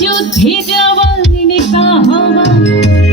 যুদ্ধে জওয়ান কাহবা